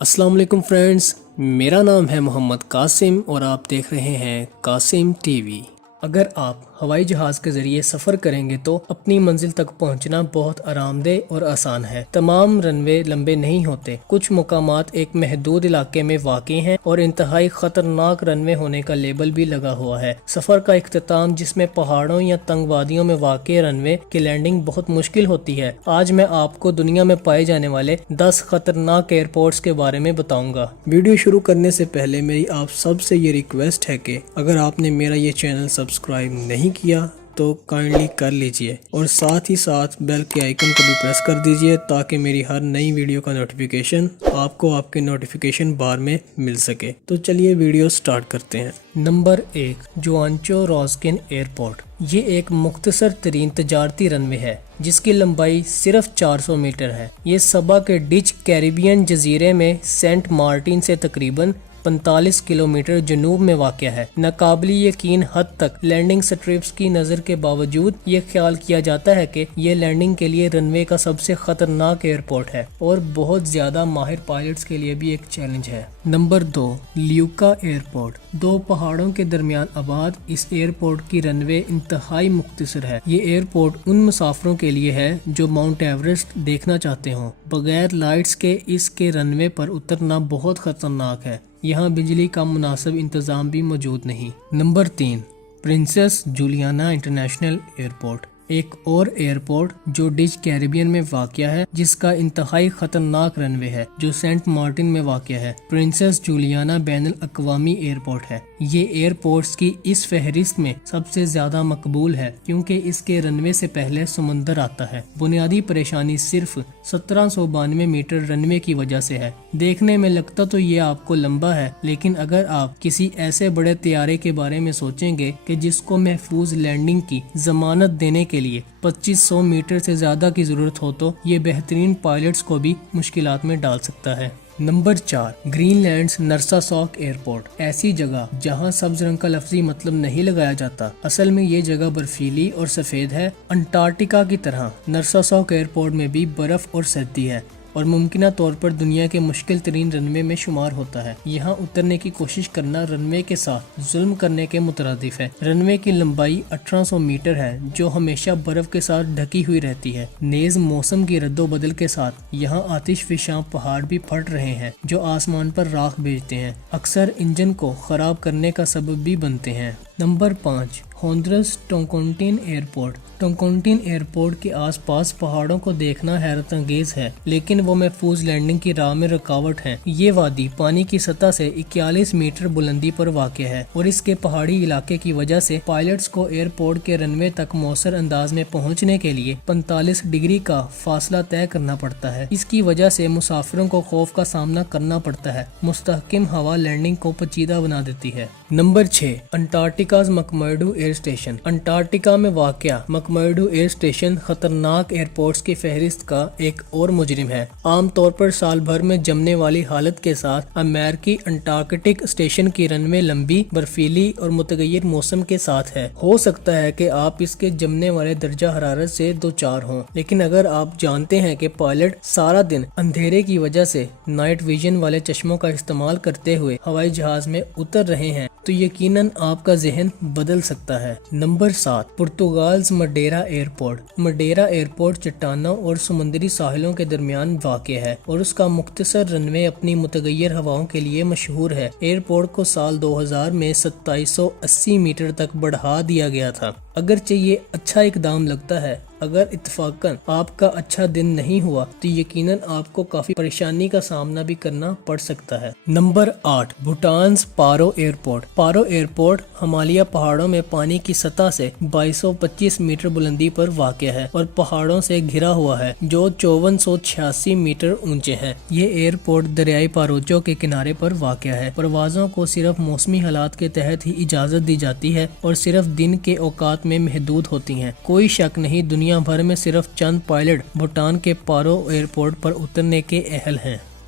السلام علیکم فرینڈز، میرا نام ہے محمد قاسم اور آپ دیکھ رہے ہیں قاسم ٹی وی۔ اگر آپ ہوائی جہاز کے ذریعے سفر کریں گے تو اپنی منزل تک پہنچنا بہت آرام دہ اور آسان ہے۔ تمام رن وے لمبے نہیں ہوتے، کچھ مقامات ایک محدود علاقے میں واقع ہیں اور انتہائی خطرناک رن وے ہونے کا لیبل بھی لگا ہوا ہے۔ سفر کا اختتام جس میں پہاڑوں یا تنگ وادیوں میں واقع رن وے کی لینڈنگ بہت مشکل ہوتی ہے۔ آج میں آپ کو دنیا میں پائے جانے والے 10 خطرناک ایئرپورٹس کے بارے میں بتاؤں گا۔ ویڈیو شروع کرنے سے پہلے میری آپ سب سے یہ ریکویسٹ ہے کہ اگر آپ نے میرا یہ چینل سبسکرائب نہیں کیا تو کائنڈلی کر لیجئے اور ساتھ ہی ساتھ بیل کے آئیکن کو بھی پریس کر دیجئے تاکہ میری ہر نئی ویڈیو کا نوٹیفیکیشن آپ کو آپ کے نوٹیفیکیشن بار میں مل سکے۔ تو چلیے ویڈیو سٹارٹ کرتے ہیں۔ Number 1، Juancho Yrausquin airport. یہ ایک مختصر ترین تجارتی رن وے ہے جس کی لمبائی صرف 400 میٹر ہے۔ یہ صبا کے ڈچ کیریبین جزیرے میں سینٹ مارٹن سے تقریباً 45 کلومیٹر جنوب میں واقع ہے۔ ناقابل یقین حد تک لینڈنگ سٹرپس کی نظر کے باوجود یہ خیال کیا جاتا ہے کہ یہ لینڈنگ کے لیے رن وے کا سب سے خطرناک ایئرپورٹ ہے اور بہت زیادہ ماہر پائلٹس کے لیے بھی ایک چیلنج ہے۔ Number 2، لیوکا airport. 2 پہاڑوں کے درمیان آباد اس ایئرپورٹ کی رن وے انتہائی مختصر ہے۔ یہ ایئرپورٹ ان مسافروں کے لیے ہے جو ماؤنٹ ایوریسٹ دیکھنا چاہتے ہوں۔ بغیر لائٹس کے اس کے رن وے پر اترنا بہت خطرناک ہے۔ یہاں بجلی کا مناسب انتظام بھی موجود نہیں۔ Number 3، princess Juliana international airport. ایک اور ایئرپورٹ جو ڈچ کیریبین میں واقع ہے جس کا انتہائی خطرناک رن وے ہے جو سینٹ مارٹن میں واقع ہے۔ پرنسس جولیانا بین الاقوامی ایئرپورٹ ہے۔ یہ ایئرپورٹس کی اس فہرست میں سب سے زیادہ مقبول ہے کیونکہ اس کے رن وے سے پہلے سمندر آتا ہے۔ بنیادی پریشانی صرف 1792 میٹر رن وے کی وجہ سے ہے۔ دیکھنے میں لگتا تو یہ آپ کو لمبا ہے، لیکن اگر آپ کسی ایسے بڑے طیارے کے بارے میں سوچیں گے کہ جس کو محفوظ لینڈنگ کی ضمانت دینے کے لیے 2500 میٹر سے زیادہ کی ضرورت ہو تو یہ بہترین پائلٹس کو بھی مشکلات میں ڈال سکتا ہے۔ Number 4، Greenland's Narsarsuaq airport. ایسی جگہ جہاں سبز رنگ کا لفظی مطلب نہیں لگایا جاتا، اصل میں یہ جگہ برفیلی اور سفید ہے۔ انٹارکٹیکا کی طرح نرساساک ایئرپورٹ میں بھی برف اور سردی ہے اور ممکنہ طور پر دنیا کے مشکل ترین رن وے میں شمار ہوتا ہے۔ یہاں اترنے کی کوشش کرنا رن وے کے ساتھ ظلم کرنے کے مترادف ہے۔ رن وے کی لمبائی 1800 میٹر ہے جو ہمیشہ برف کے ساتھ ڈھکی ہوئی رہتی ہے۔ نیز موسم کی رد و بدل کے ساتھ یہاں آتش فشاں پہاڑ بھی پھٹ رہے ہیں جو آسمان پر راکھ بھیجتے ہیں، اکثر انجن کو خراب کرنے کا سبب بھی بنتے ہیں۔ Number 5، Honduras Toncontin airport. Toncontin airport کے آس پاس پہاڑوں کو دیکھنا حیرت انگیز ہے لیکن وہ محفوظ لینڈنگ کی راہ میں رکاوٹ ہیں۔ یہ وادی پانی کی سطح سے 41 میٹر بلندی پر واقع ہے اور اس کے پہاڑی علاقے کی وجہ سے پائلٹس کو ایئرپورٹ کے رن وے تک مؤثر انداز میں پہنچنے کے لیے 45 ڈگری کا فاصلہ طے کرنا پڑتا ہے۔ اس کی وجہ سے مسافروں کو خوف کا سامنا کرنا پڑتا ہے۔ مستحکم ہوا لینڈنگ کو پیچیدہ بنا دیتی ہے۔ Number 6، Antarctica's McMurdo air station. Antarctica میں واقع مکمرڈو ایئر اسٹیشن خطرناک ایئرپورٹس کی فہرست کا ایک اور مجرم ہے۔ عام طور پر سال بھر میں جمنے والی حالت کے ساتھ امریکی انٹارکٹک اسٹیشن کی رن وے لمبی، برفیلی اور متغیر موسم کے ساتھ ہے۔ ہو سکتا ہے کہ آپ اس کے جمنے والے درجہ حرارت سے دوچار ہوں، لیکن اگر آپ جانتے ہیں کہ پائلٹ سارا دن اندھیرے کی وجہ سے نائٹ ویژن والے چشموں کا استعمال کرتے ہوئے ہوائی جہاز میں اتر رہے ہیں تو یقیناً آپ کا ذہن بدل سکتا ہے۔ Number 7، Portugal's Madeira airport. Madeira airport چٹانوں اور سمندری ساحلوں کے درمیان واقع ہے اور اس کا مختصر رن وے اپنی متغیر ہواؤں کے لیے مشہور ہے۔ ایئرپورٹ کو سال 2000 میں 2780 میٹر تک بڑھا دیا گیا تھا۔ اگرچہ یہ اچھا اقدام لگتا ہے، اگر اتفاقاً آپ کا اچھا دن نہیں ہوا تو یقیناً آپ کو کافی پریشانی کا سامنا بھی کرنا پڑ سکتا ہے۔ نمبر 8، بھوٹانز پارو ایئرپورٹ۔ پارو ایئرپورٹ ہمالیہ پہاڑوں میں پانی کی سطح سے 2225 میٹر بلندی پر واقع ہے اور پہاڑوں سے گھرا ہوا ہے جو 5486 میٹر اونچے ہیں۔ یہ ایئرپورٹ دریائے پاروچو کے کنارے پر واقع ہے۔ پروازوں کو صرف موسمی حالات کے تحت ہی اجازت دی جاتی ہے اور صرف دن کے اوقات میں محدود ہوتی ہیں۔ کوئی شک نہیں، دنیا بھر میں صرف چند پائلٹ بھوٹان کے پارو ایئرپورٹ پر اترنے کے اہل ہیں۔